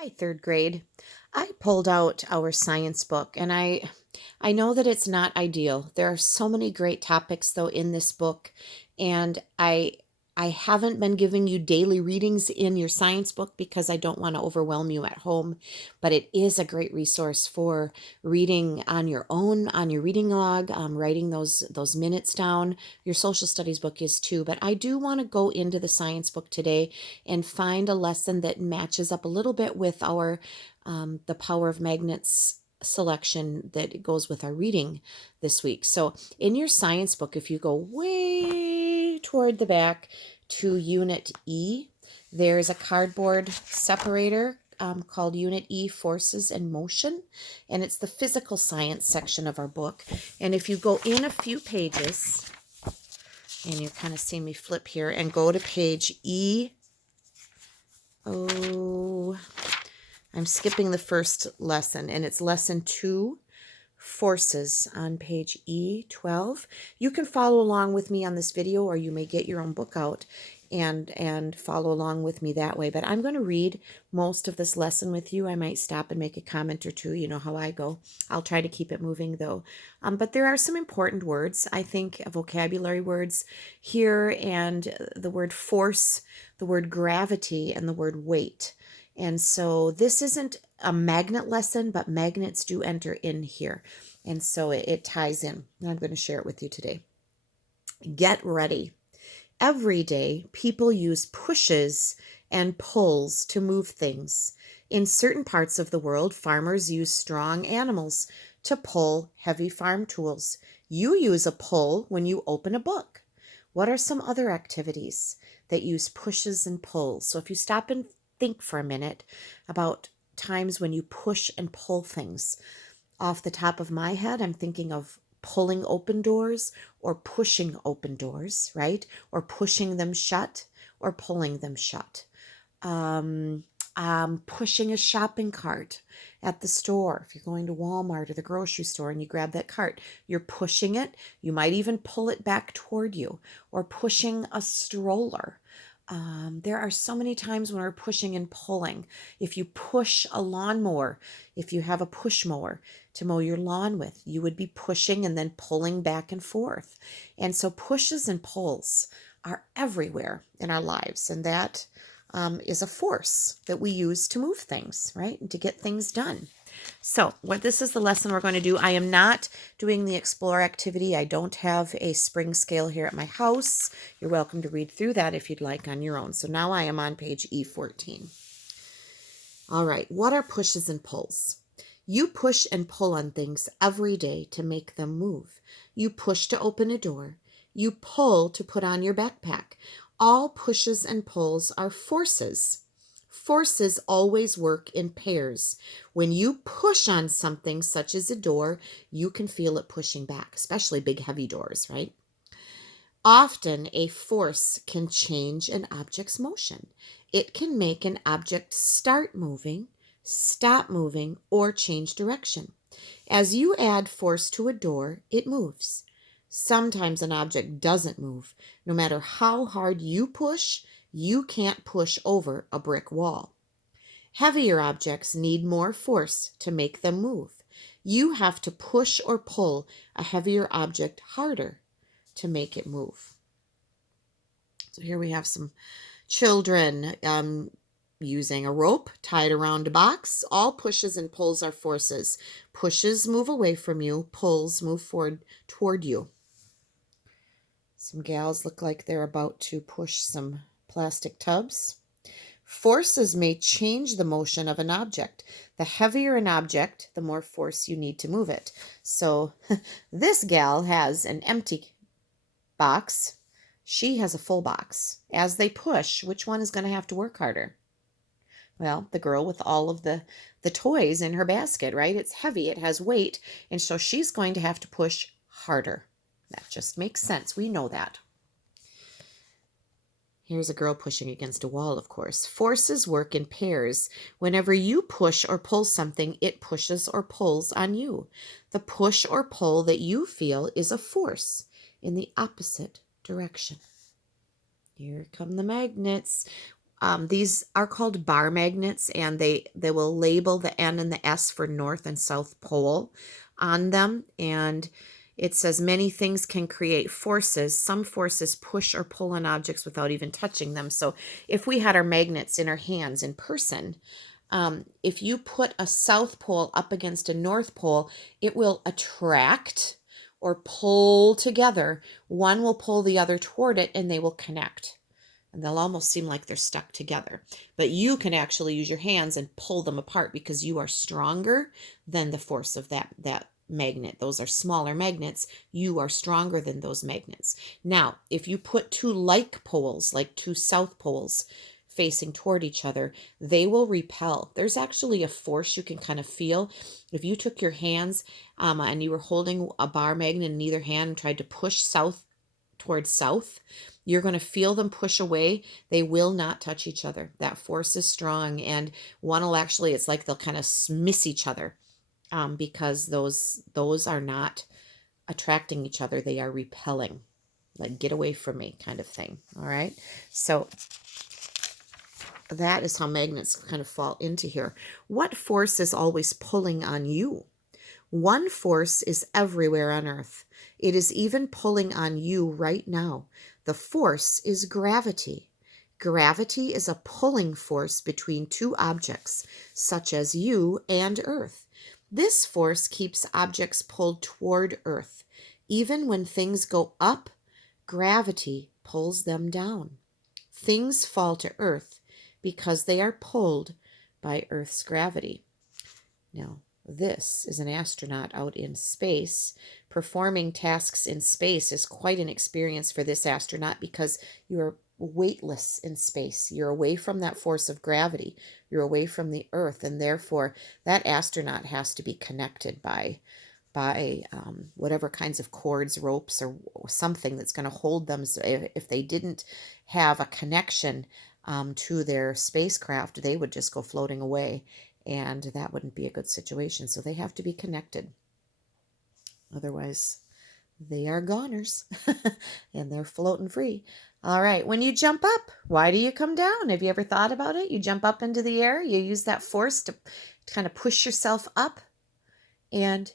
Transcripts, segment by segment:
Hi, third grade. I pulled out our science book and I know that it's not ideal. There are so many great topics though in this book and I haven't been giving you daily readings in your science book because I don't want to overwhelm you at home, but it is a great resource for reading on your own, on your reading log, writing those minutes down. Your social studies book is too, but I do want to go into the science book today and find a lesson that matches up a little bit with our the power of magnets selection that goes with our reading this week. So in your science book, if you go way toward the back to Unit E, there's a cardboard separator called Unit E, Forces and Motion, and it's the physical science section of our book. And if you go in a few pages, and you kind of see me flip here and go to page E. Oh, I'm skipping the first lesson, and it's lesson 2, forces, on page E12. You can follow along with me on this video, or you may get your own book out and follow along with me that way. But I'm going to read most of this lesson with you. I might stop and make a comment or two. You know how I go. I'll try to keep it moving though. But there are some important words, I think, vocabulary words here, and the word force, the word gravity, and the word weight. And so this isn't a magnet lesson, but magnets do enter in here. And so it ties in. And I'm going to share it with you today. Get ready. Every day, people use pushes and pulls to move things. In certain parts of the world, farmers use strong animals to pull heavy farm tools. You use a pull when you open a book. What are some other activities that use pushes and pulls? So if you stop and think for a minute about times when you push and pull things. Off the top of my head, I'm thinking of pulling open doors or pushing open doors, right? Or pushing them shut or pulling them shut. Um, Pushing a shopping cart at the store. If you're going to Walmart or the grocery store and you grab that cart, you're pushing it. You might even pull it back toward you, or pushing a stroller. There are so many times when we're pushing and pulling. If you push a lawnmower, if you have a push mower to mow your lawn with, you would be pushing and then pulling back and forth. And so pushes and pulls are everywhere in our lives. And that is a force that we use to move things, right? And to get things done. So what this is the lesson we're going to do. I am not doing the explore activity. I don't have a spring scale here at my house. You're welcome to read through that if you'd like on your own. So now I am on page E14. All right, what are pushes and pulls? You push and pull on things every day to make them move. You push to open a door. You pull to put on your backpack. All pushes and pulls are forces. Forces always work in pairs. When you push on something such as a door, you can feel it pushing back, especially big, heavy doors, right? Often, a force can change an object's motion. It can make an object start moving, stop moving, or change direction. As you add force to a door, it moves. Sometimes an object doesn't move. No matter how hard you push, you can't push over a brick wall. Heavier objects need more force to make them move. You have to push or pull a heavier object harder to make it move. So here we have some children using a rope tied around a box. All pushes and pulls are forces. Pushes move away from you, pulls move forward toward you. Some gals look like they're about to push some plastic tubs. Forces may change the motion of an object. The heavier an object, the more force you need to move it. So this gal has an empty box. She has a full box. As they push, which one is going to have to work harder? Well, the girl with all of the toys in her basket, right? It's heavy, it has weight, and so she's going to have to push harder. That just makes sense. We know that. Here's a girl pushing against a wall, of course. Forces work in pairs. Whenever you push or pull something, it pushes or pulls on you. The push or pull that you feel is a force in the opposite direction. Here come the magnets. These are called bar magnets, and they will label the N and the S for North and South Pole on them. And it says many things can create forces. Some forces push or pull on objects without even touching them. So if we had our magnets in our hands in person, if you put a South Pole up against a North Pole, it will attract or pull together. One will pull the other toward it, and they will connect. And they'll almost seem like they're stuck together. But you can actually use your hands and pull them apart because you are stronger than the force of that magnet. Those are smaller magnets. You are stronger than those magnets. Now, if you put two like poles, like two south poles, facing toward each other, they will repel. There's actually a force you can kind of feel. If you took your hands and you were holding a bar magnet in either hand and tried to push south towards south, you're going to feel them push away. They will not touch each other. That force is strong, and one will actually, it's like they'll kind of miss each other because those are not attracting each other. They are repelling, like get away from me kind of thing. All right. So that is how magnets kind of fall into here. What force is always pulling on you? One force is everywhere on Earth. It is even pulling on you right now. The force is gravity. Gravity is a pulling force between two objects, such as you and Earth. This force keeps objects pulled toward Earth. Even when things go up, gravity pulls them down. Things fall to Earth because they are pulled by Earth's gravity. Now, this is an astronaut out in space. Performing tasks in space is quite an experience for this astronaut because you're weightless in space. You're away from that force of gravity. You're away from the Earth, and therefore that astronaut has to be connected by whatever kinds of cords, ropes, or something that's going to hold them. So if they didn't have a connection to their spacecraft, they would just go floating away, and that wouldn't be a good situation. So they have to be connected. Otherwise, they are goners and they're floating free. All right, when you jump up, why do you come down? Have you ever thought about it? You jump up into the air, you use that force to kind of push yourself up, and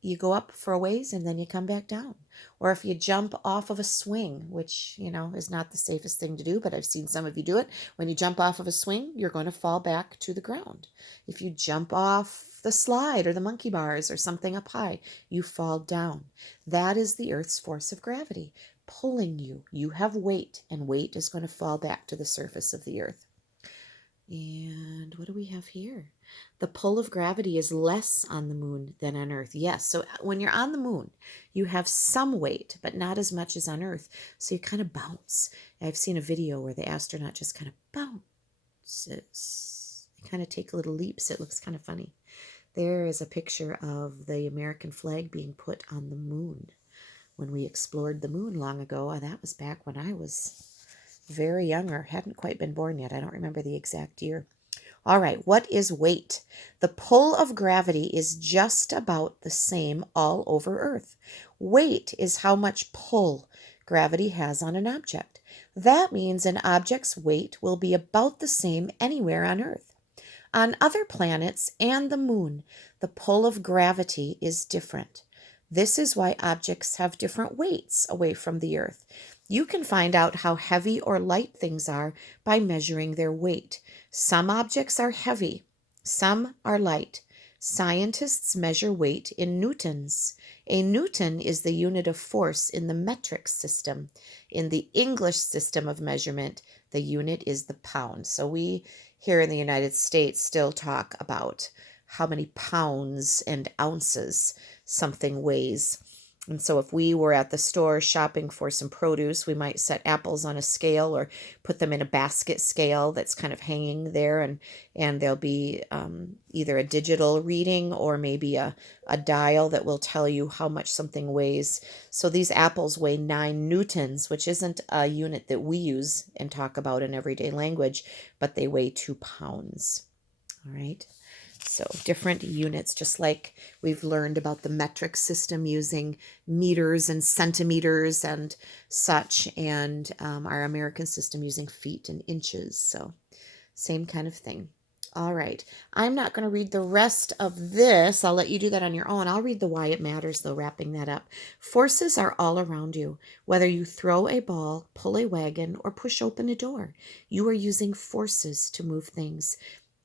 you go up for a ways and then you come back down. Or if you jump off of a swing, which, is not the safest thing to do, but I've seen some of you do it. When you jump off of a swing, you're going to fall back to the ground. If you jump off the slide or the monkey bars or something up high, you fall down. That is the Earth's force of gravity pulling you. You have weight, and weight is going to fall back to the surface of the Earth. And what do we have here? The pull of gravity is less on the moon than on Earth. Yes, so when you're on the moon, you have some weight, but not as much as on Earth. So you kind of bounce. I've seen a video where the astronaut just kind of bounces. They kind of take little leaps. It looks kind of funny. There is a picture of the American flag being put on the moon. When we explored the moon long ago, that was back when I was very young or hadn't quite been born yet. I don't remember the exact year. All right, what is weight? The pull of gravity is just about the same all over Earth. Weight is how much pull gravity has on an object. That means an object's weight will be about the same anywhere on Earth. On other planets and the moon, the pull of gravity is different. This is why objects have different weights away from the Earth. You can find out how heavy or light things are by measuring their weight. Some objects are heavy, some are light. Scientists measure weight in newtons. A newton is the unit of force in the metric system. In the English system of measurement, the unit is the pound. So we here in the United States still talk about how many pounds and ounces something weighs. And so if we were at the store shopping for some produce, we might set apples on a scale or put them in a basket scale that's kind of hanging there, and there'll be either a digital reading or maybe a dial that will tell you how much something weighs. So these apples weigh 9 newtons, which isn't a unit that we use and talk about in everyday language, but they weigh 2 pounds. All right. So different units, just like we've learned about the metric system using meters and centimeters and such, and our American system using feet and inches. So same kind of thing. All right. I'm not going to read the rest of this. I'll let you do that on your own. I'll read the why it matters, though, wrapping that up. Forces are all around you. Whether you throw a ball, pull a wagon, or push open a door, you are using forces to move things.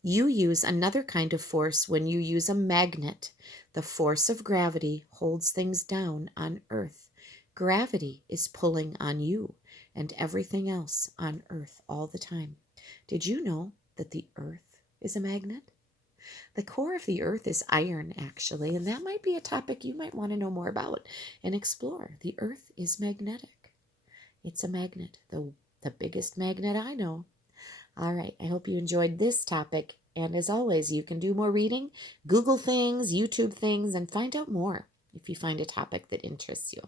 You use another kind of force when you use a magnet. The force of gravity holds things down on Earth. Gravity is pulling on you and everything else on Earth all the time. Did you know that the Earth is a magnet? The core of the Earth is iron, actually, and that might be a topic you might want to know more about and explore. The Earth is magnetic. It's a magnet, the biggest magnet I know. All right, I hope you enjoyed this topic. And as always, you can do more reading, Google things, YouTube things, and find out more if you find a topic that interests you.